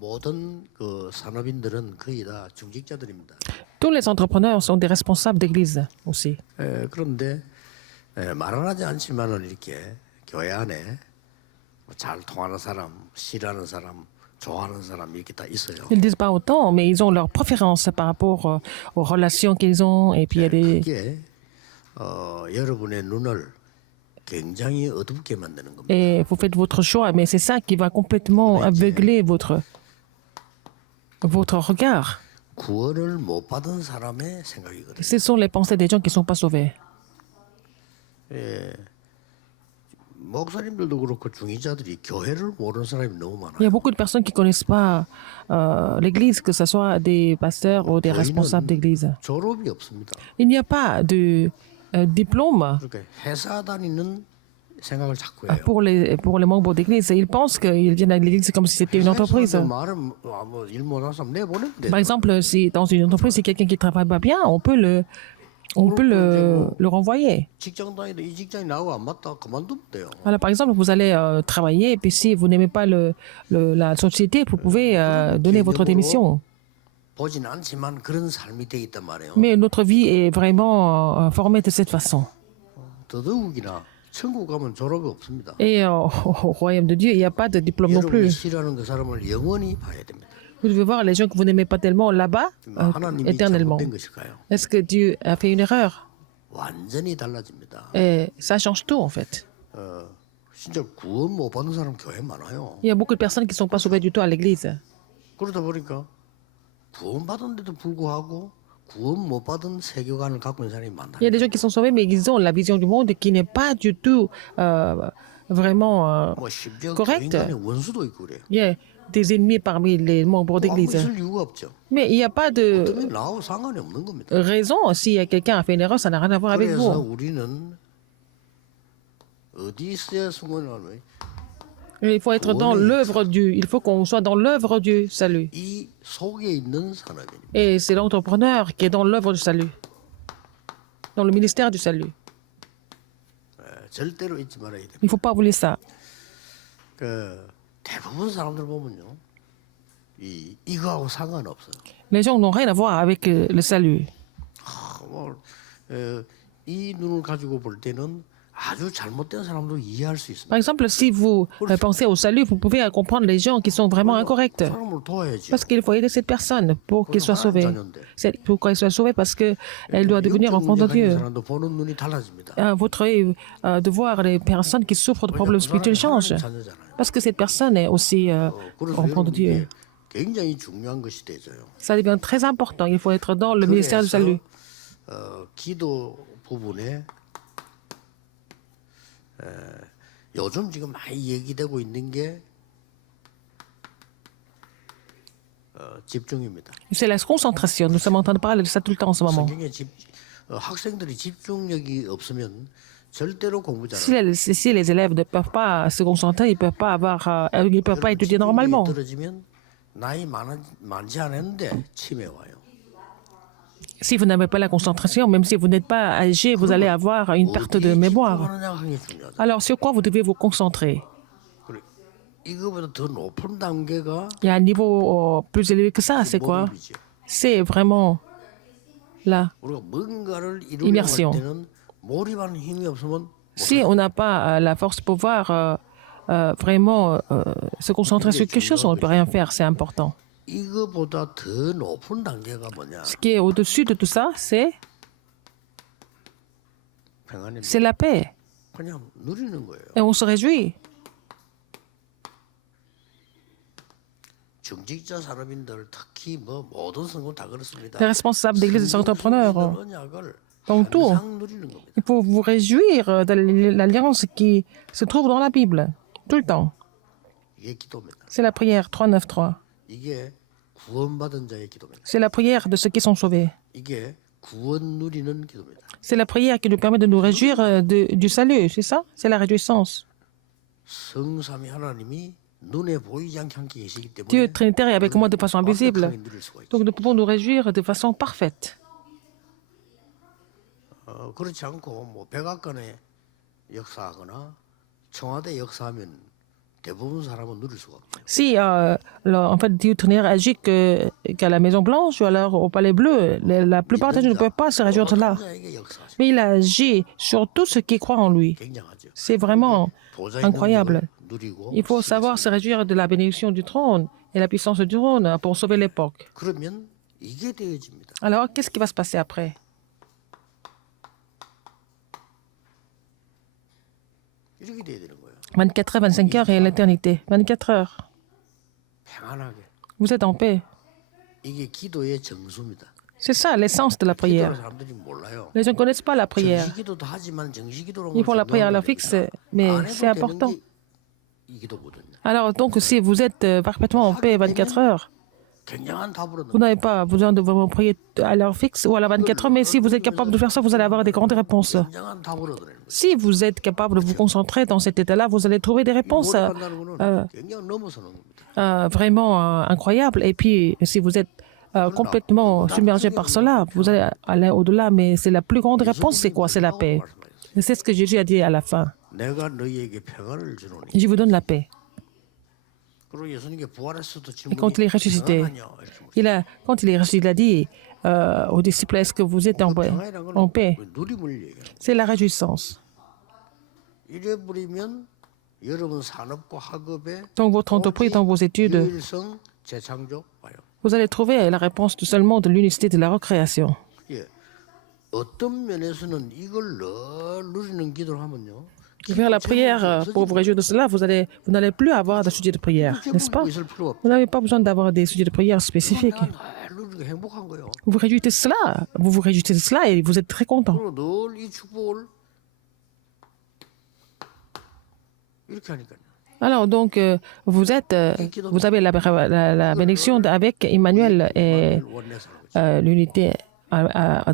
모든 그 산업인들은 거의 다 중직자들입니다. Tous les entrepreneurs sont des responsables d'église aussi. 그런데 말은 하지 않지만은 이렇게 교회 안에 잘 통하는 사람, 싫어하는 사람, 좋아하는 사람 이렇게 다 있어요. Ils ne disent pas autant, mais ils ont leurs préférences par rapport aux relations qu'ils ont. Et puis il y a des... 그게 여러분의 눈을 굉장히 어둡게 만드는 겁니다. Et vous faites votre choix, mais c'est ça qui va complètement aveugler votre regard. 구원을 못 받은 사람의 생각이거든요. Ce sont les pensées des gens qui ne sont pas sauvés. 목사님들도 그렇고 중위자들이 교회를 모르는 사람이 너무 Il y 많아요. a beaucoup de personnes qui ne connaissent pas l'Église, que ce soit des pasteurs ou des responsables d'Église. 졸업이 없습니다. Il n'y a pas de diplôme 그러니까 회사 다니는 생각을 자꾸 해요. pour les membres d'Église. Ils pensent qu'ils viennent à l'Église comme si c'était une entreprise. 말을 뭐일 못하는 사람 내보내면 돼. Par exemple, si dans une entreprise, c'est quelqu'un qui ne travaille pas bien, on peut le renvoyer. 직장 다니는데 이 직장이 나하고 안 맞다 그만두면 돼요. Voilà, par exemple, vous allez travailler, et puis si vous n'aimez pas la société, vous pouvez donner votre démission. 보진 않지만 그런 삶이 돼 있단 말이에요. Mais notre vie est vraiment formée de cette façon. 더더욱이나 천국 가면 졸업이 없습니다. Et au royaume de Dieu, il n'y a pas de diplôme non 여러분이 plus. 싫어하는 그 사람을 영원히 봐야 됩니다. Vous devez voir les gens que vous n'aimez pas tellement là-bas, 하나님이 éternellement. 잘못된 것일까요? Est-ce que Dieu a fait une erreur? 완전히 달라집니다. Et ça change tout, en fait. 진짜 구원 못 받는 사람 교회 많아요. Il y a beaucoup de personnes qui ne sont pas sauvées du tout à l'église. 그러다 보니까 구원 받은데도 불구하고 구원 못 받은 세계관을 갖고 있는 사람이 많다. Il y a des gens qui sont sauvés, mais ils ont la vision du monde qui n'est pas du tout vraiment 뭐 심지어 correcte. 교인간의 원수도 있고 그래요. Il y a des ennemis parmi les membres 아무 d'église. 있을 이유가 없죠. Mais il n'y a pas de 그러면 나하고 상관이 없는 겁니다. raison. Si quelqu'un a fait une erreur, ça n'a rien à voir avec 그래서 vous. 우리는 어디 있어야 승원을 하는 Il faut être dans l'œuvre Dieu. Il faut qu'on soit dans l'œuvre du salut. 이 속에 있는 산업입니다. Et c'est l'entrepreneur qui est dans l'œuvre du salut, dans le ministère du salut. 절대로 잊지 말아야 됩니다. Il ne faut pas oublier ça. 그 대부분 사람들 보면요, 이거하고 상관없어요. Les gens n'ont rien à voir avec le salut. 이 눈을 가지고 볼 때는 아주 잘못된 사람도 이해할 수 있습니다. Par exemple, si vous pensez au salut, vous pouvez comprendre les gens qui sont vraiment incorrects. 사람을 도와야지. Parce qu'il faut aider cette personne pour qu'il soit sauvé. Pourquoi il soit sauvé? Parce qu'elle doit devenir enfant de Dieu. 사람도 보는 눈이 달라집니다. Votre œil de voir les personnes qui souffrent de problèmes spirituels change. Parce que cette personne est aussi 그래서 enfant de Dieu. 이게 굉장히 중요한 것이 되죠요. Ça devient très important. Il faut être dans le ministère du salut. 기도 부분에 요즘 지금 많이 얘기되고 있는 게 집중입니다. C'est la concentration. Nous sommes en train de parler de ça tout le temps en ce moment. 성경에 학생들이 집중력이 없으면 절대로 공부 잘 Si les élèves ne peuvent pas se concentrer, ils ne peuvent pas étudier normalement. 떨어지면 나이 많지 않았는데 치매 와요. Si vous n'avez pas la concentration, même si vous n'êtes pas âgé, vous allez avoir une perte de mémoire. 집중하느냐 하는 게 중요하다. Alors, sur quoi vous devez vous concentrer? 그래, 이거보다 더 높은 단계가 Il y a un niveau plus élevé que ça, c'est quoi? 몰입이죠. C'est vraiment là. 우리가 뭔가를 이루려고 Immersion. 할 때는 몰입하는 힘이 없으면 Si on n'a pas la force de pouvoir vraiment se concentrer sur quelque chose, on ne peut rien faire, c'est important. 이거보다 더 높은 단계가 뭐냐? Ce qui est au-dessus de tout ça, c'est 평안입니다. la paix. 그냥 누리는 거예요. Et on se réjouit. 중직자 산업인들 특히 뭐 모든 성공 다 그렇습니다. Les responsables d'église et des entrepreneurs, 언약을 dans tout, 항상 누리는 겁니다. il faut vous réjouir de l'alliance qui se trouve dans la Bible, tout le temps. 이게 기도입니다. C'est la prière 393. 이게 구원받은 자의 기도입니다. C'est la prière de ceux qui sont sauvés. 이게 구원 누리는 기도입니다. C'est la prière qui nous permet de nous réjouir du salut, c'est ça? C'est la réjouissance. 성삼위 하나님이 눈에 보이지 않게 함께 계시기 때문에 Dieu Trinitaire est avec moi de façon invisible. 완벽하게 누릴 수가 있죠. Donc nous pouvons nous réjouir de façon parfaite. 그렇지 않고 뭐 백악관에 역사하거나 청와대 역사하면 대부분 사람은 누릴 수가 없죠. Si en fait Dieu ne réagit qu'à la Maison Blanche ou alors au Palais Bleu, la plupart des gens ne peuvent pas se réjouir de cela. 자에게 역사하시고 Mais il agit sur tous ceux qui croient en lui. 굉장하죠. C'est vraiment 보좌의 incroyable. 능력을 누리고 Il faut savoir se réjouir de la bénédiction du trône et la puissance du trône pour sauver l'époque. 그러면 이게 되어집니다. Alors, qu'est-ce qui va se passer après? 이렇게 돼야 되는 거예요. 24 heures, 25 heures et l'éternité. 24 heures. 평안하게. Vous êtes en paix. 이게 기도의 정수입니다. C'est ça l'essence de la 기도하는 prière. 사람들이 몰라요. Les gens ne connaissent pas la prière. 정시기도도 하지만 정시기도로 Ils font la prière à leur fixe, mais c'est important. 이 기도거든요. Alors, donc, si vous êtes parfaitement en paix 24 heures, 굉장한 답으로 vous n'avez pas besoin de vraiment prier à l'heure fixe ou à la 24 heures, mais si vous êtes capable de faire ça, vous allez avoir des grandes réponses. 굉장한 답으로 드리는 거예요. Si vous êtes capable de vous concentrer dans cet état-là, vous allez trouver des réponses 몰아간다는 거는 굉장히 넘어서는 겁니다. vraiment incroyables. Et puis, si vous êtes complètement submergé par cela, vous allez aller au-delà. Mais c'est la plus grande réponse, c'est quoi? C'est la paix. Et c'est ce que Jésus a dit à la fin. 내가 너희에게 평안을 주노니. Je vous donne la paix. 그리고 예수님께 부활했어도 Et quand il est ressuscité, quand il est ressuscité, il a dit aux disciples, est-ce que vous êtes en paix? En paix. 누림을 얘기해요. C'est la réjouissance. 이래 버리면 여러분 산업과 학업에 Donc votre entreprise, dans vos études, 유일성 재창조 와요. vous allez trouver la réponse tout seulement de l'unicité de la recréation. 예. 어떤 면에서는 이걸 늘 누리는 기도를 하면요. Vers la prière, pour vous réjouir de cela, vous n'allez plus avoir de sujet de prière, n'est-ce pas? 있을 필요 없고 Vous n'avez pas besoin d'avoir des sujets de prière spécifiques. 내가 늘 누리고 행복한 거예요. Vous vous réjouissez de cela, et vous êtes très content. 그리고 늘 이 축복을 이렇게 하니까요. Alors donc, vous avez la bénédiction avec Emmanuel et 원내서 하는 거죠. l'unité.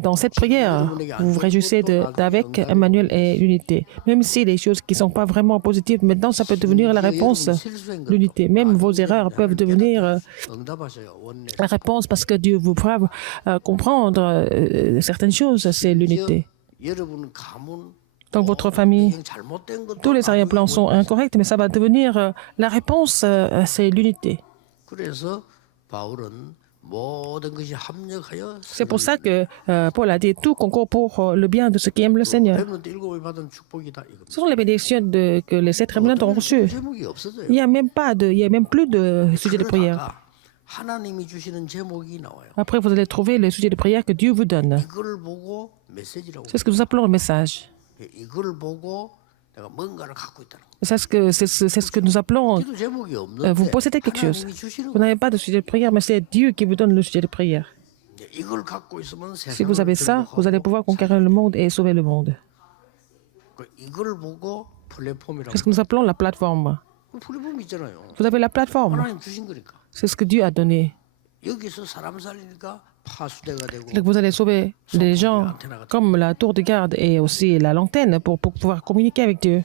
Dans cette prière, vous vous réjouissez d'avec Emmanuel et l'unité. Même si les choses qui ne sont pas vraiment positives, maintenant, ça peut devenir la réponse, l'unité. Même vos erreurs peuvent devenir 응답하셔요. 원내. la réponse parce que Dieu vous fera comprendre certaines choses, c'est l'unité. 여러분 가문 Dans votre famille, 그냥 잘못된 것도 tous les arrière-plans sont incorrects, mais ça va devenir la réponse, c'est l'unité. 그래서 바울은 모든 것이 합력하여 C'est pour ça que Paul a dit tout concourt pour le bien de ceux qui aiment le Seigneur. 렘넌트 일곱이 받은 축복이다 이겁니다. Ce sont les bénédictions que les 7 remnants ont reçues. 제목이 없어져요. Il n'y a même plus de sujet de prière. 그러다가 하나님이 주시는 제목이 나와요. Après, vous allez trouver le sujet de prière que Dieu vous donne. 이걸 보고 메시지라고. C'est ce que nous appelons le message. 이걸 보고 내가 뭔가를 갖고 있다는 거. C'est ce que nous appelons. 기도 제목이 없는데 Vous possédez quelque chose. 하나님이 주시는 Vous n'avez pas de sujet de prière, mais c'est Dieu qui vous donne le sujet de prière. 거. 이걸 갖고 있으면 Si vous 세상을 avez ça, vous allez 정복하고 pouvoir conquérir le monde et sauver le monde. 이걸 보고 플랫폼이라고. C'est ce que nous appelons la plateforme. 플랫폼 있잖아요. Vous avez la plateforme. 하나님 주신 거니까. C'est ce que Dieu a donné. 여기서 사람 살리니까 파수대가 되고 Donc vous allez sauver les gens comme la tour de garde et aussi la lanterne pour pouvoir communiquer avec Dieu.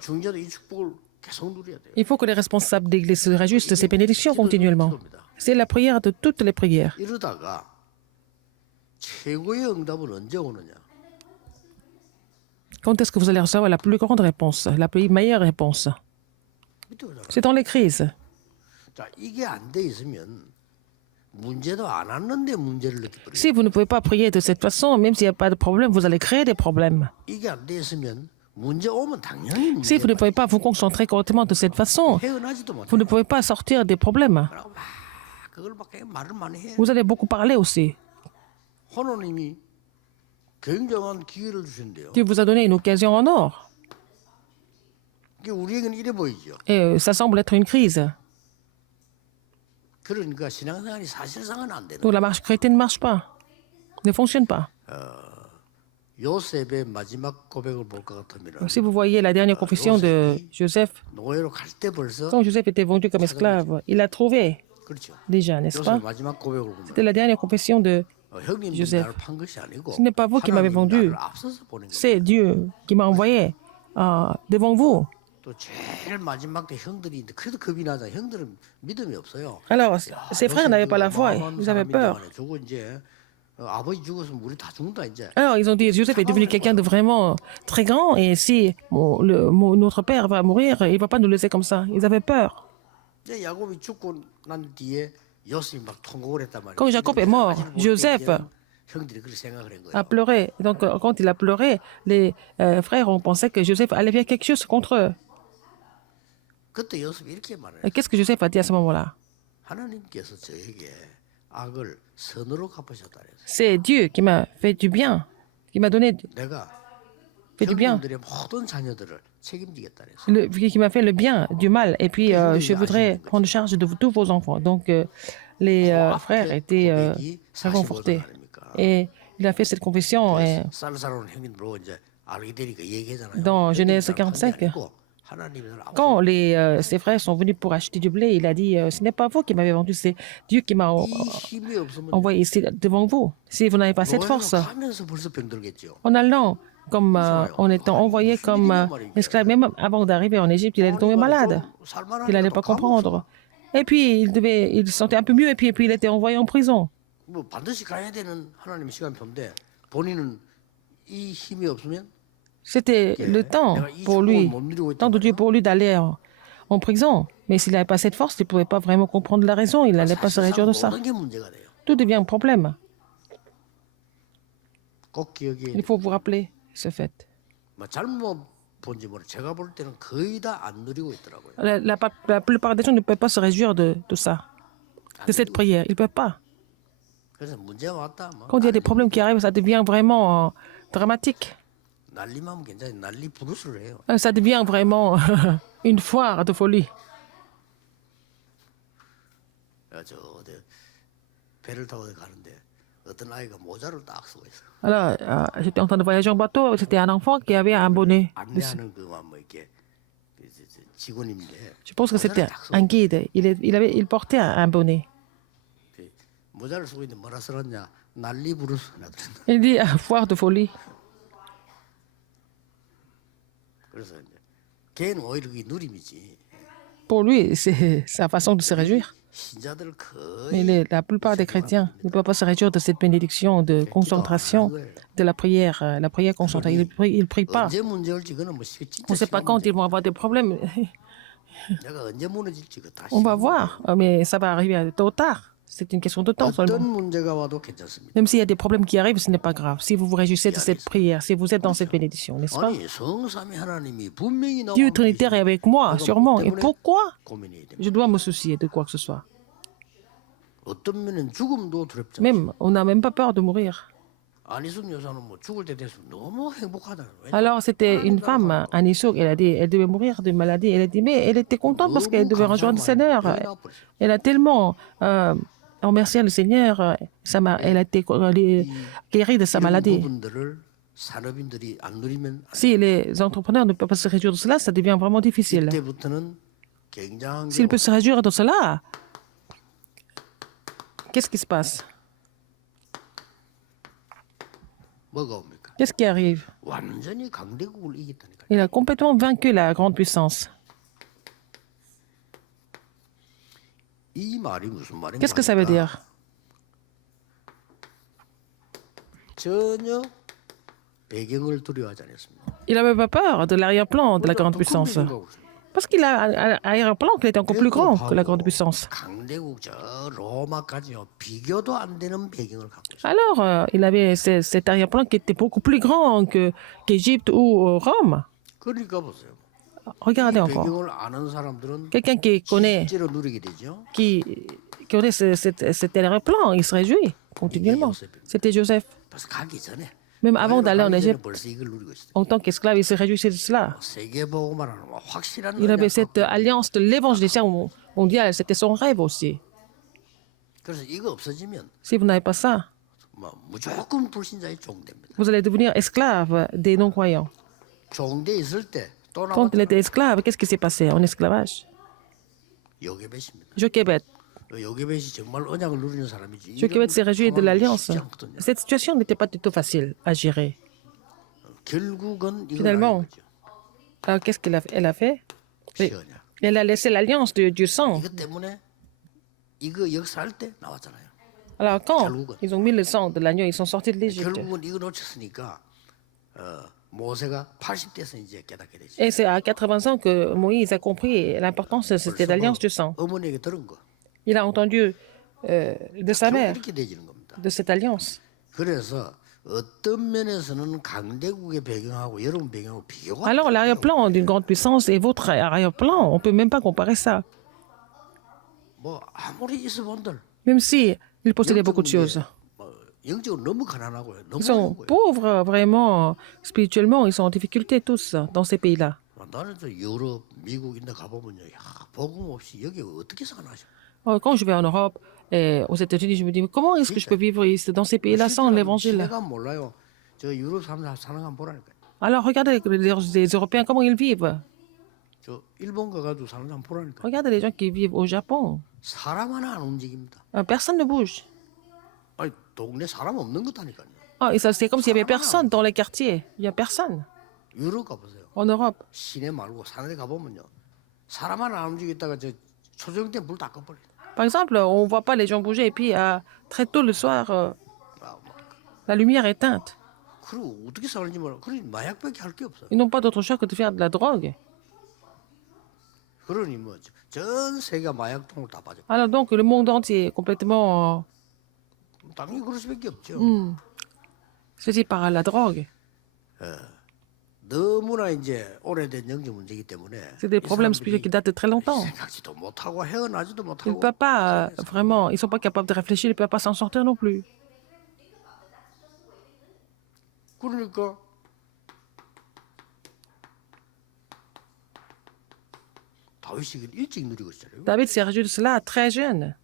중재도 이 축복을 계속 누려야 돼요. Il faut que les responsables d'église se réjouissent de ces bénédictions continuellement. C'est la prière de toutes les prières. 이러다가 최고의 응답은 언제 오느냐? Quand est-ce que vous allez recevoir la plus grande réponse, la plus meilleure réponse? 밑에 보자. C'est dans les crises. 자, 이게 안 돼 있으면 문제도 안 왔는데 문제를 느껴버려요. Si vous ne pouvez pas prier de cette façon, même s'il n'y a pas de problème, vous allez créer des problèmes. 이게 안 돼 있으면 문제 오면 당연히 문제. Si vous ne pouvez pas vous concentrer correctement de cette façon, 헤어나지도 못해. vous ne pouvez pas sortir des problèmes. 그러고 막 그걸 막 말을 많이 해. Vous allez beaucoup parler aussi. 하나님이 굉장한 기회를 주신대요. Dieu vous a donné une occasion en or. 이게 우리에게는 이래 보이죠. Et ça semble être une crise. 그러니까 신앙생활이 사실상은 안 되는. Donc la marche chrétienne ne marche pas, ne fonctionne pas. 요셉의 마지막 고백을 볼 것 같으면 Si vous voyez la dernière confession de Joseph, 노예로 갈 때 벌써 quand Joseph était vendu comme esclave, il a trouvé 그렇죠. déjà, n'est-ce pas? 요셉의 마지막 고백을 보면 C'était la dernière confession de 형님이 Joseph. 나를 판 것이 아니고 Ce n'est pas vous qui m'avez vendu. 나를 앞서서 보낸 거. C'est Dieu qui m'a envoyé devant vous. 또 제일 마지막 때 형들이 있는데 그래도 겁이 나자. 형들은 믿음이 없어요. Alors, ses frères n'avaient pas la foi, ils avaient peur. 저거 이제 아버지 죽었으면 우리 다 죽는다 이제. Alors, ils ont dit, Joseph est devenu quelqu'un de vraiment très grand, et si notre père va mourir, il ne va pas nous laisser comme ça. Ils avaient peur. 이제 야곱이 죽고 난 뒤에 요셉이 막 통곡을 했단 말이에요. Quand Jacob est mort, Joseph 형들이 그렇게 생각을 한 거예요. a pleuré. Donc, quand il a pleuré, les frères ont pensé que Joseph allait faire quelque chose contre eux. 그때 요셉이 이렇게 말해요. Et qu'est-ce que Joseph a dit à ce moment-là? 하나님께서 저에게 악을 선으로 갚으셨다 그랬어요. C'est Dieu qui m'a fait du bien, qui m'a donné 내가 fait du bien, 형님들의 모든 자녀들을 책임지겠다 그랬어요. qui m'a fait le bien du mal. Et puis, je voudrais prendre charge de tous vos enfants. Donc, les frères étaient réconfortés. Et il a fait cette confession 쌀 살아온 형님 보고 이제 알게 되니까 얘기하잖아요. dans Genèse 45. Quand ses frères sont venus pour acheter du blé, il a dit, ce n'est pas vous qui m'avez vendu, c'est Dieu qui m'a envoyé ici devant vous. Si vous n'avez pas cette force, en allant, comme en étant envoyé comme esclave, même avant d'arriver en Égypte, il allait tomber malade. Il n'allait pas comprendre. Et puis, il se sentait un peu mieux, et puis il était envoyé en prison. 뭐 반드시 가야 되는 하나님의 시간표인데 본인은 이 힘이 없으면 C'était le temps pour lui, temps de Dieu pour lui d'aller en prison. Mais s'il n'avait pas cette force, il ne pouvait pas vraiment comprendre la raison. Il n'allait pas se réjouir de ça. 모든 게 문제가 돼요. Tout devient un problème. 꼭 기억해. Il faut vous rappeler ce fait. 뭐 잘못 본지 모르. 제가 볼 때는 거의 다 안 누리고 있더라고요. La plupart des gens ne peuvent pas se réjouir de ça, de cette prière. Ils ne peuvent pas. 그래서 문제가 왔다. 뭐 Quand il y a des problèmes qui arrivent, ça devient vraiment dramatique. 난리만 하면 괜찮아요. 난리 부르스를 해요. Ça devient vraiment une foire de folie. 저 어디 배를 타고 가는데 어떤 아이가 모자를 딱 쓰고 있어. Alors, j'étais en train de voyager en bateau. C'était un enfant qui avait un bonnet. 안내하는 그만 뭐 이렇게 직원인데. Je pense que c'était un guide. Il portait un bonnet. 모자를 쓰고 있는데 뭐라 쓰렀냐? 난리 부르스. Il dit foire de folie. 그래서 이제 걔는 오히려 그게 누림이지. Pour lui, c'est sa façon de se réjouir. 신자들 Mais 거의 la plupart des chrétiens ne peuvent pas se réjouir de cette bénédiction de concentration, de la prière concentrée. Ils ne prient pas. 언제 문제 올지 그는 뭐 진짜 On ne sait pas quand ils vont avoir des problèmes. 내가 언제 무너질지 그 다시. On va voir, mais ça va arriver tôt ou tard. C'est une question de temps 어떤 seulement. 문제가 와도 괜찮습니다. Même s'il y a des problèmes qui arrivent, ce n'est pas grave. Si vous vous réjouissez de cette prière, si vous êtes dans cette bénédiction, n'est-ce pas? 아니 성삼위 하나님이 분명히 나와 Dieu Trinitaire est avec moi, sûrement. Et pourquoi 고민이 됩니다. je dois me soucier de quoi que ce soit? 어떤 면은 죽음도 두렵지. Même, on n'a même pas peur de mourir. 안희숙 여사는 뭐 죽을 때 됐으면 너무 행복하다는 거예요. Alors, c'était une femme, Anissouk, elle a dit, elle devait mourir de maladie. Elle a dit, mais elle était contente parce qu'elle devait rejoindre le Seigneur. Elle a tellement remercié le Seigneur. Elle a été guérie de sa maladie. 부분들을 산업인들이 안 누리면 Si les entrepreneurs ne peuvent pas se réjouir de cela, ça devient vraiment difficile. 그때부터는 굉장한 S'ils peuvent se réjouir de cela, qu'est-ce qui se passe? 뭐가 옵니까? Qu'est-ce qui arrive? 완전히 강대국을 이겼다니까. Il a complètement vaincu la grande puissance. 이 말이 무슨 말인가? Qu'est-ce que ça veut dire? 전혀 배경을 두려워하지 않았습니다. Il n'avait pas peur de l'arrière-plan de la grande puissance. Parce qu'il a un arrière-plan qui était encore plus grand que la grande puissance. 강대국 저 로마까지요 비교도 안 되는 배경을 갖고 있어요. Alors, il avait cet arrière-plan qui était beaucoup plus grand qu'Égypte ou Rome. 그러니까 보세요. Regardez encore. 배경을 아는 사람들은 Quelqu'un qui connaît, 실제로 누리게 되죠. qui connaît cet arrière-plan, il se réjouit continuellement. C'était Joseph. 벌써 가기 전에 Même avant d'aller en Égypte, 벌써 이걸 누리고 있어요. en tant qu'esclave, il se réjouissait de cela. 세계보고만 하는 확실한 Il avait cette alliance de l'évangélisation mondiale. C'était son rêve aussi. 그래서 이거 없어지면 Si vous n'avez pas ça, 뭐 무조건 불신자의 종됩니다. vous allez devenir esclave des non-croyants. 종돼 있을 때 또 Quand il 나왔다. était esclave, qu'est-ce qui s'est passé en esclavage? 요게벳입니다. Jochebed. 요게벳이 정말 언약을 누리는 사람이지. Jochebed s'est réjoui de l'alliance. 쉽지 않거든요. Cette situation n'était pas du tout facile à gérer. 결국은 이걸 Finalement, 알는 거죠. alors qu'est-ce qu'elle a fait? Oui. 시언약. Elle a laissé l'alliance du sang. 이것 때문에 이거 역사할 때 나왔잖아요. Alors, quand 결국은 ils ont mis le sang de l'agneau, ils sont sortis de l'Égypte. 결국은 이거 놓쳤으니까 모세가 80대에서 이제 깨닫게 되지. Et c'est à 80 ans que Moïse a compris l'importance de cette alliance du sang. 어머니에게 들은 거. Il a entendu de sa 결국 mère 이렇게 되지는 겁니다. de cette alliance. 그래서 어떤 면에서는 강대국의 배경하고 여러분 배경하고 비교가 안 Alors, 돼요. l'arrière-plan d'une grande puissance et votre arrière-plan, on ne peut même pas comparer ça. 뭐 아무리 이스본들 Même si ils possédaient beaucoup de choses. 영적으로 너무 가난하고요. 너무 Ils sont 어려운 거예요. pauvres, vraiment, spirituellement, ils sont en difficulté tous dans ces pays-là. 나는 저 유럽, 미국 이런 데 가보면요. 야, 복음 없이 여기 어떻게 사나죠? Quand je vais en Europe et aux États-Unis, je me dis, mais comment est-ce que je peux vivre ici, dans ces pays-là sans l'évangile? 내가 몰라요. 저 유럽 사는 사는 거 보라니까. Alors, regardez les Européens, comment ils vivent. 저 일본 가가지고 사는 사람 보라니까. Regardez les gens qui vivent au Japon. 사람 하나 안 움직입니다. Personne ne bouge. 아니 동네 사람 없는 것다니까요. Ah, et ça, c'est comme s'il n'y avait personne dans les quartiers. Il n'y a personne. 유럽 가보세요. En Europe. 시내 말고 산에 가보면요. 사람 하나 안 움직였다가 저 초저녁 때 불 다 꺼버려. Par exemple, on ne voit pas les gens bouger et puis très tôt le soir, la lumière est éteinte. 그리고 어떻게 살는지 몰라. 그러니 마약밖에 할 게 없어. Ils n'ont pas d'autre choix que de faire de la drogue. 그러니 뭐전 세계가 마약통을 다 빠져. Alors donc, le monde entier est complètement 당연히 그럴 수밖에 없죠. saisi par la drogue. 너무나 이제 오래된 영적 문제이기 때문에 C'est des 이 problèmes 사람들이 spirituels qui datent de très longtemps. 생각지도 못하고 헤어나지도 Ils ne 못하고 peuvent pas vraiment, ils ne sont pas capables de réfléchir, ils ne peuvent pas s'en sortir non plus. 그러니까 다윗이 일찍 누리고 있잖아요. David s'est réjoui de cela très jeune.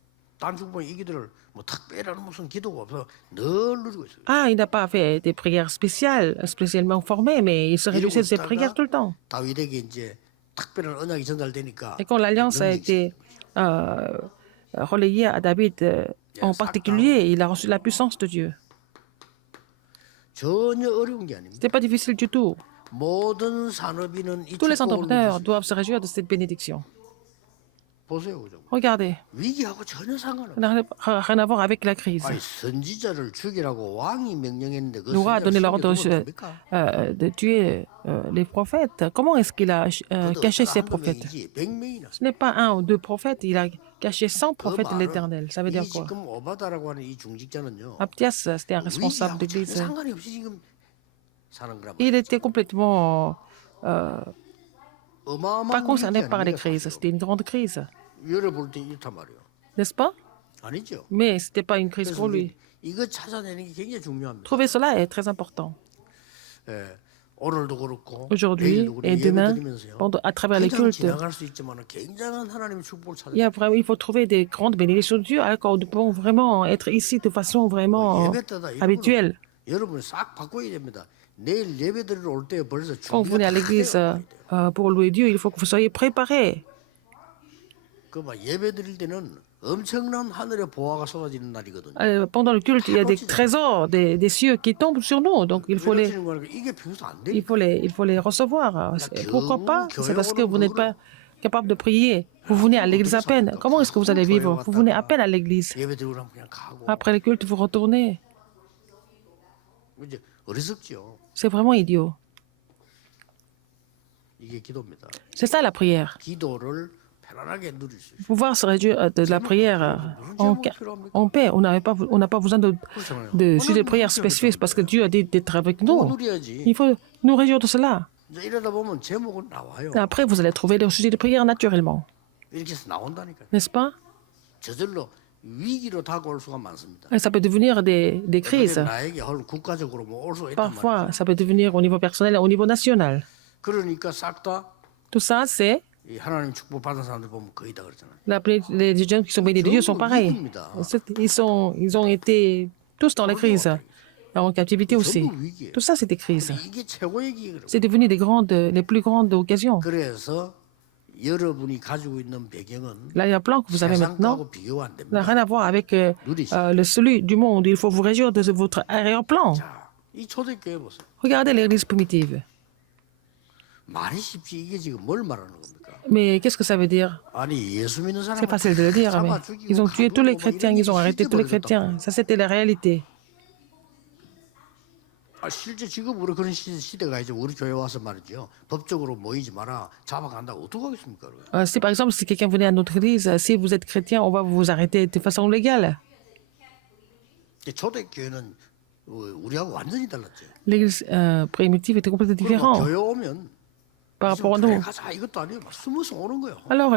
단중보에 이기들을 뭐 특별한 무슨 기도가 없어 늘 누리고 있어요. Ah, il n'a pas fait des prières spéciales, spécialement formées, mais il se réjouissait de ses prières tout le temps. 다윗에게 이제 특별한 언약이 전달되니까 Et quand l'alliance a été relayée à David en particulier, il a reçu la puissance de Dieu. 전혀 어려운 게 아닙니다. Ce n'était pas difficile du tout. 모든 산업인은 이 Tous les 축복을 entrepreneurs 누릴 수 doivent se réjouir de cette bénédiction. 보세요, 좀. Regardez, 위기하고 전혀 상관없어요. ça n'a rien à voir avec la crise. 아니 선지자를 죽이라고 왕이 명령했는데 그 Noah a donné 선지자를 l'ordre 죽여도 됩니까? de tuer les prophètes. Comment est-ce qu'il a caché ces prophètes? 100명이나. Ce n'est pas un ou deux prophètes, il a caché 100 prophètes de l'Éternel. Ça veut dire 이 quoi? 지금 오바다라고 하는 이 중직자는요. Abdias, c'était un responsable 위기하고 전혀 d'église. 상관이 없이 지금 사는 거란 말이에요. Il était complètement pas 어마어마한 concerné 위기 par les 아닙니까, crises. 사실은? C'était une grande crise, 열어볼 때 이렇단 말이에요. n'est-ce pas? 아니죠. Mais ce n'était pas une crise 그래서 pour lui. 이거 찾아내는 게 굉장히 중요합니다. Trouver cela est très important. 예, 오늘도 그렇고 Aujourd'hui 내일도 et 그렇고 demain, 예배드리면서요. à travers les 그냥 cultes, 지나갈 수 있지만 굉장한 하나님의 축복을 찾아야 il faut trouver des grandes bénédictions de Dieu, alors qu'on peut vraiment être ici de façon vraiment 예배 때다 habituelle. 여러분이 싹 바꿔야 됩니다. 내일 예배드리러 올 때 벌써 Quand vous venez à l'église pour louer Dieu, il faut que vous soyez préparés. 그막 예배드릴 때는 엄청난 하늘의 보화가 쏟아지는 날이거든요. Pendant le culte, il y a des trésors des cieux qui tombent sur nous, donc il faut 그렇지는 거니까 이게 평소 안 돼. il faut les recevoir. Pourquoi pas? C'est parce que vous n'êtes pas capable de prier. Vous venez à l'église à peine. Comment est-ce que vous allez vivre? Vous venez à peine à l'église. 예배드리고 나면 그냥 가고. Après le culte, vous retournez. 이제 어리석죠. C'est vraiment idiot. 이게 기도입니다. C'est ça la prière. 기도를 편안하게 누릴 수 있어요. Pouvoir se réduire de la prière en paix. On n'a pas besoin de sujets de prière spécifiques parce que Dieu a dit d'être avec 그거 nous. 누려야지. Il faut nous réjouir de cela. 이제 이러다 보면 제목은 나와요. Et après, vous allez trouver le sujet de prière naturellement. 이렇게 해서 나온다니까요. N'est-ce pas? 저절로 위기로 다가올 수가 많습니다. Et ça peut devenir des crises. 나에게 국가적으로 뭐 올 수가 있단 말이에요. Parfois, ça peut devenir au niveau personnel, au niveau national. 그러니까 싹 다 Tout ça, c'est 이 하나님 축복 받은 사람들 보면 거의 다 그렇잖아요. les gens qui sont bénis de Dieu sont pareils. Ils ont été tous dans les crises, en captivité aussi. Tout ça, c'est des crises. 이게 최고의 기회예요. C'est devenu les plus grandes occasions. 그래서 여러분이 가지고 있는 배경은 L'arrière-plan que vous avez maintenant 세상하고 비교가 안 n'a 됩니다. rien à voir avec celui du monde. Il faut vous réjouir de votre arrière-plan. 자, 이 초대교회 보세요. Regardez l'église primitive. 말이 쉽지 이게 지금 뭘 말하는 겁니까? Mais qu'est-ce que ça veut dire? 아니 예수 믿는 C'est 사람을 facile de le dire, mais 잡아 죽이고 ils ont tué tous les 가두고 뭐 chrétiens, 이런 ils ont 일이 arrêté 실제 tous les 벌어졌단 chrétiens. Ça, c'était la réalité. 아, 실제 지금으로 그런 시대가 이제 우리 교회 와서 말이죠. 법적으로 모이지 마라 잡아간다고 어떻게 하겠습니까? 그러면? Si par exemple, si quelqu'un venait à notre église, si vous êtes chrétien, on va vous arrêter de façon légale. 초대교회는 우리하고 완전히 달랐죠. L'église primitive était complètement 그리고 différente 교회 오면 par rapport à 교회 nous. 가자 이것도 아니에요. 막 숨어서 오는 거예요. Alors,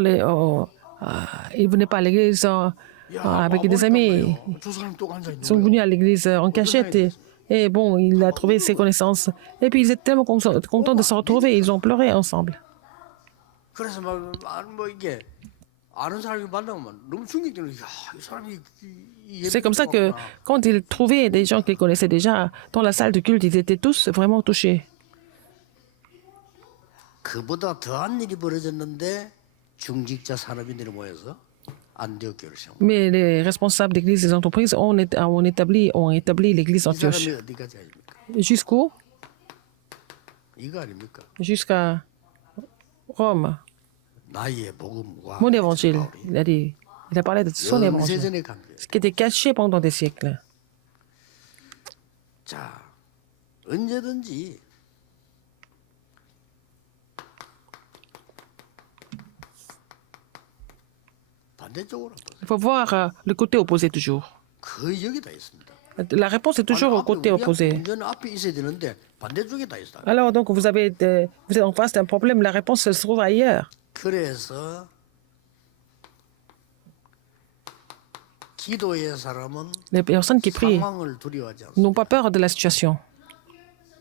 ils ne venaient pas à l'église avec des amis. 저 사람 또 앉아 있는 Ils sont 거예요. venus à l'église en cachette. Et bon, il a trouvé ses connaissances. Et puis, ils étaient tellement contents de se retrouver. Ils ont pleuré ensemble. 그래서 뭐 이게 아는 사람이 만나면 너무 충격적이야. 이 사람이 C'est comme ça que quand ils trouvaient des gens qu'ils connaissaient déjà dans la salle de culte, ils étaient tous vraiment touchés. 그보다 더한 일이 벌어졌는데 중직자 산업인들이 모여서 안디옥 교회를 세운 거예요. Mais les responsables d'église et des entreprises ont établi l'église 이 Antioche. 사람이 어디까지 아닙니까? Jusqu'où? 이거 아닙니까? Jusqu'à Rome. 나의 복음과 Mon évangile. Il a parlé de son évangile. 영세전의 관계. Ce qui était caché pendant des siècles. 자, 언제든지 반대쪽으로 보세요. Il faut voir le côté opposé toujours. 거의 여기다 있습니다. La réponse est toujours au côté opposé. 문제는 앞에 있어야 되는데 반대쪽에 다 있어. Alors donc vous êtes en face d'un problème, la réponse se trouve ailleurs. 그래서 기도의 사람은 Les personnes qui prient 상황을 두려워하지 않습니다. n'ont pas peur de la situation,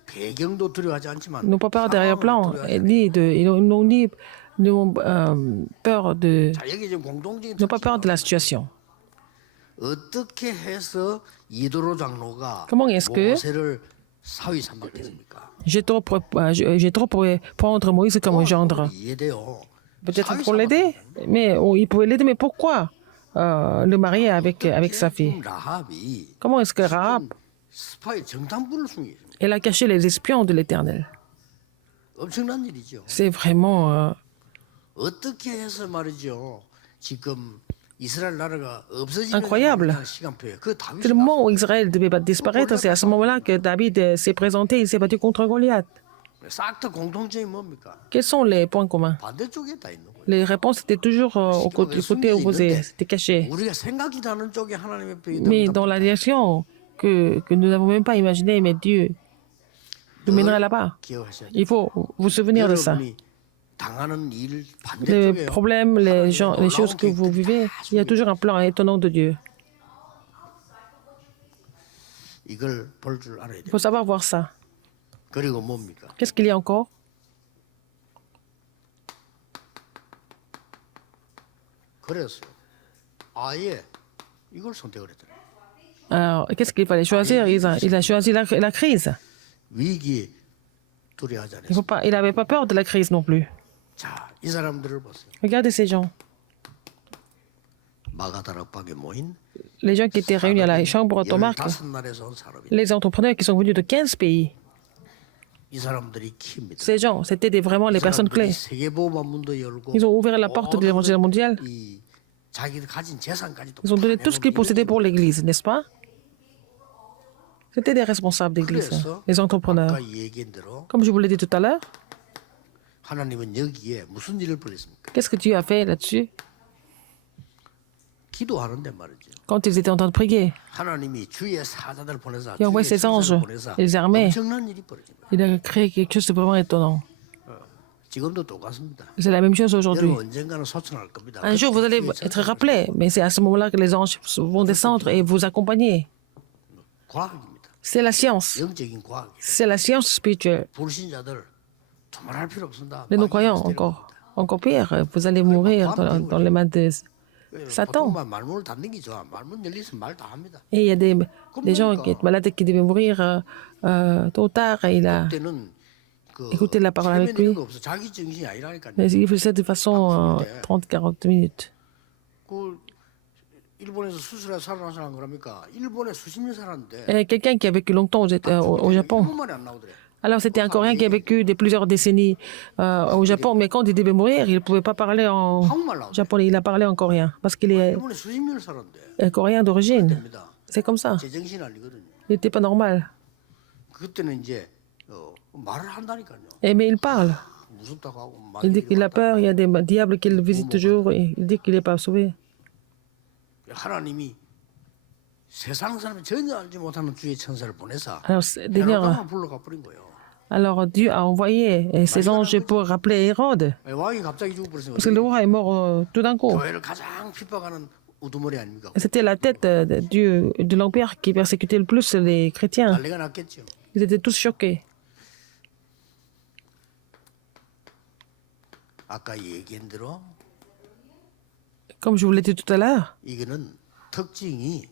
배경도 두려워하지 않지만 n'ont pas peur d'arrière-plan, 상황을 et 두려워하지 n'ont peur de, 않아요. 자, 여기 지금 공동적인 n'ont pas peur de 특징은 la situation. 어떻게 해서 이도로 장로가 Comment est-ce que 모세를 사위 삼박했습니까? Jétro pourrait prendre Moïse comme un gendre. 이해돼요. Peut-être 사위 pour l'aider, mais il pouvait l'aider, mais pourquoi le marier avec sa fille? 라합이 Comment est-ce que Rahab, 스파이 정탐꾼을 숨기죠. elle a caché les espions de l'Éternel? 엄청난 일이죠. C'est vraiment 어떻게 해서 말이죠. 지금 이스라엘 나라가 없어지는 Incroyable. 시간표에 그 c'est le 다윗이 moment où Israël devait disparaître. C'est à ce moment-là que David s'est présenté, il s'est battu contre Goliath. 싹다 공통점이 뭡니까? Quels sont les points communs? 반대쪽에 다 있는 거예요. Les réponses étaient toujours du côté opposé, c'était caché. 우리가 생각지도 않은 쪽에 하나님의 표현이 Mais dans la direction que nous n'avons même pas imaginée, mais Dieu nous mènerait là-bas. 기억하셔야 돼요. Il faut vous souvenir de ça. 여러분이 당하는 일 Les 반대쪽에 problèmes, les choses que vous vivez, il y a toujours un plan étonnant de Dieu. 이걸 볼 줄 알아야 Il 돼요. faut savoir voir ça. 그리고 뭡니까? Qu'est-ce qu'il y a encore? 그래서 아예 이걸 선택을 했더라고요. Alors, qu'est-ce qu'il fallait choisir? Il a choisi la crise. 위기 두려워하지 Il 않았어요. n'avait pas peur de la crise non plus. 자, 이 사람들을 보세요. Regardez ces gens. 마가다락방에 모인 Les gens qui étaient réunis à la chambre Thomas, 15나라에서 온 사람이 les entrepreneurs qui sont venus de 15 pays. 이 사람들이 키입니다. Ces gens, c'était vraiment les personnes clés. 세계보험문도 열고 Ils ont ouvert la porte de l'évangile mondial. 이 자기들 가진 재산까지도 Ils ont donné tout ce qu'ils possédaient pour l'Église, n'est-ce pas? C'était des responsables d'Église, les entrepreneurs. 아까 얘기한 대로 Comme je vous l'ai dit tout à l'heure, 하나님은 여기에 무슨 일을 벌였습니까? qu'est-ce que Dieu a fait là-dessus? 기도하는데 말이죠. Quand ils étaient en train de prier, 하나님이 주의 사자들 보내서 il a envoyé 주의 ses anges, 천사를 보내서 les armées. 엄청난 일이 벌어집니다. Il a créé quelque chose de vraiment étonnant. 지금도 똑같습니다. C'est la même chose aujourd'hui. 여러분 언젠가는 소천할 겁니다. Un jour, vous allez être rappelé, mais c'est à ce moment-là que les anges vont descendre et vous accompagner. 과학입니다. C'est la science. 영적인 과학. C'est la science spirituelle. 불신자들 두말할 필요 없습니다. Les non-croyants, encore pire, vous allez mourir dans les mains de Satan. 보통만 말문을 닫는 게 좋아. 말문 열리면 말 다 합니다. Et il y a des gens qui sont malades et qui devaient mourir tôt ou tard. Et il a 그때는 그 écouté la parole avec 체면 lui. 이런 거 없어. 자기 정신이 아니라니까요. Mais il faisait de façon 30-40 minutes. 그 일본에서 수술해 살아난 사람 그럽니까? 일본에 수십 년 살았는데 Et quelqu'un qui a vécu longtemps au Japon, 일본만에 안 나오더래. Alors, c'était un Coréen qui a vécu plusieurs décennies au Japon, mais quand il devait mourir, il ne pouvait pas parler en 한국말 나오죠. japonais, il a parlé en coréen, parce qu'il est 일본에 수십 년을 살았는데 coréen d'origine. 됩니다. C'est comme ça. 제정신 아니거든요. Il n'était pas normal. 그때는 이제 말을 한다니까요. Mais il parle. 무섭다고 하고 Il dit qu'il a peur, il y a des diables qui le visitent toujours, et il dit qu'il n'est pas sauvé. 하나님이 세상 사람이 전혀 알지 못하는 주의 천사를 보내서 Alors, 헤롯만 불러가 버린 거예요. alors Dieu a envoyé ses anges pour rappeler Hérode, 왕이 갑자기 죽어버렸어요. parce que le roi est mort tout d'un coup. 교회를 가장 핍박하는 우두머리 아닙니까? C'était la tête de Dieu, de l'Empire qui persécutait le plus les chrétiens. 난리가 났겠죠. Ils étaient tous choqués. 아까 얘기한 대로 Comme je vous l'ai dit tout à l'heure, 이거는 특징이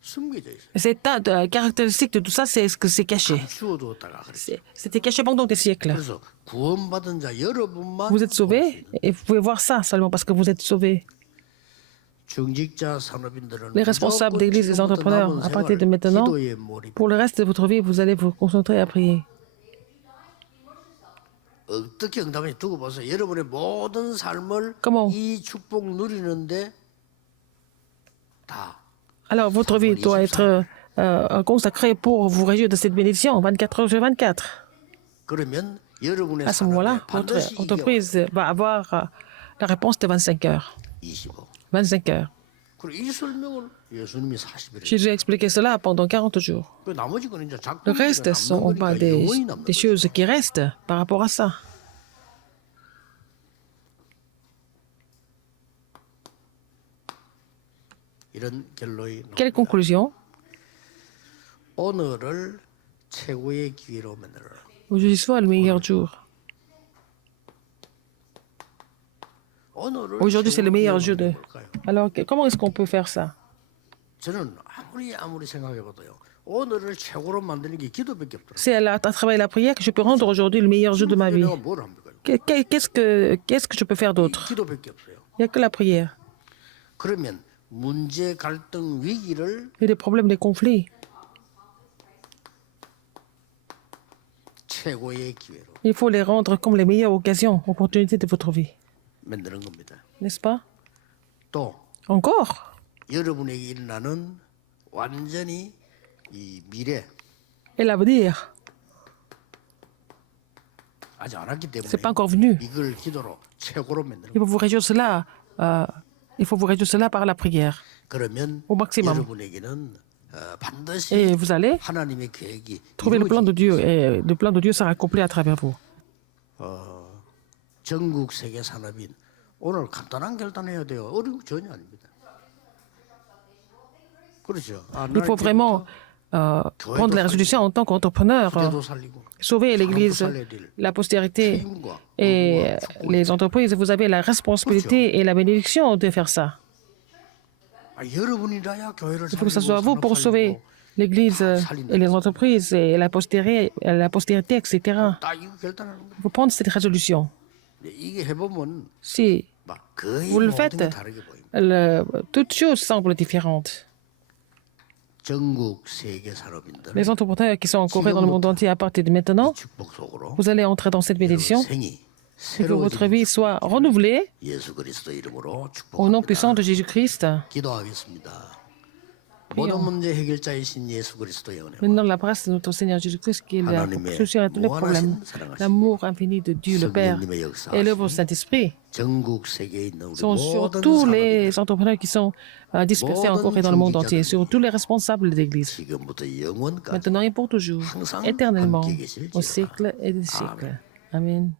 숨겨져 있어요. cette caractéristique de tout ça, c'est ce que c'est caché. 감추어두었다가 그랬어요. C'était caché pendant des siècles. 그래서 구원받은 자 여러분만 Vous êtes sauvés et vous pouvez voir ça seulement parce que vous êtes sauvés. 중직자 산업인들은 Les responsables d'église, les entrepreneurs, à partir de maintenant, 기도에 몰입. pour le reste de votre vie, vous allez vous concentrer à prier. 어떻게 응답해 두고 보세요. 여러분의 모든 삶을 Comment? 이 축복 누리는데 다 Alors, votre vie doit être consacrée pour vous réjouir de cette bénédiction 24 heures sur 24. 그러면 여러분의 À ce 삶에 moment-là, 반드시 votre 이겨 entreprise va avoir la réponse de 25 heures. 25. 25 heures. 그리고 이 설명을 예수님이 40일에 Jésus a expliqué cela pendant 40 jours. 그 나머지 거는 이제 Le 작품이 reste 남는 sont pas 거니까 영원히 남는 des 거예요. choses qui restent par rapport à ça. 이런 결론이 Quelle conclusion? 오늘을 최고의 기회로 만들어라. Aujourd'hui soit le meilleur jour. 오늘을 Aujourd'hui, c'est le 최고의 meilleur 기회로 jour de... 만들어볼까요? Alors, comment est-ce qu'on peut faire ça? 저는 아무리 생각해봐도요. 오늘을 최고로 만드는 게 기도밖에 없더라고요. C'est à travers la prière que je peux rendre aujourd'hui le meilleur jour de ma vie. 내가 뭘 합니까? Qu'est-ce que je peux faire d'autre? 기도밖에 없어요. Il n'y a que la prière. 그러면 문제, 갈등, 위기를 Et des problèmes, des conflits. 최고의 기회로 Il faut les rendre comme les meilleures occasions, opportunités de votre vie. 만드는 겁니다. N'est-ce pas? 또 Encore. 여러분에게 일어나는 완전히 이 미래 Et l'avenir, 아직 안 왔기 때문에 c'est pas encore venu. 이걸 기도로 최고로 만드는 Il faut vous réjouir cela. Il faut vous réjouir cela par la prière. 그러면 Au maximum. 여러분에게는 반드시 Et vous allez 하나님의 계획이 trouver le plan de Dieu. Et le plan de Dieu sera accompli à travers vous. 전국 세계 산업인 오늘 간단한 결단해야 돼요. 어려운 거 전혀 아닙니다. 그렇죠. Il faut vraiment prendre les résolutions en tant qu'entrepreneur, 교회도 살리고 sauver l'Église, la postérité 책임과 et les entreprises. Vous avez la responsabilité et la bénédiction de faire ça. 여러분이라야 교회를 Il faut que ce 살리고 soit vous pour 산업 sauver 살리고 l'Église et les entreprises et la postérité, etc. 다 이거 결단하는 거예요. Il faut prendre cette résolution. 근데 이게 해보면 Si 막 거의 vous le 모든 faites, 게 다르게 보입니다. toutes choses semblent différentes. 전국 세계 산업인들 Les entrepreneurs qui sont en Corée dans le monde entier à partir de maintenant, 축복 속으로 vous allez entrer dans cette bénédiction 생이 et que votre vie soit renouvelée 예수 그리스도 이름으로 au nom 축복합니다. puissant de Jésus-Christ. 기도하겠습니다. 모든 문제 해결자이신 예수 그리스도의 은혜. Maintenant, la grâce de notre Seigneur Jésus-Christ qui est la solution à tous les problèmes, l'amour infini de Dieu le Père et l'œuvre du Saint-Esprit 전국 세계에 있는 우리 sont sur 모든 tous 사람들 les entrepreneurs qui sont dispersés en Corée dans le monde entier, sur tous les responsables d'Église, 지금부터 영원까지 maintenant et pour toujours, éternellement, au siècle et des siècles. Amen.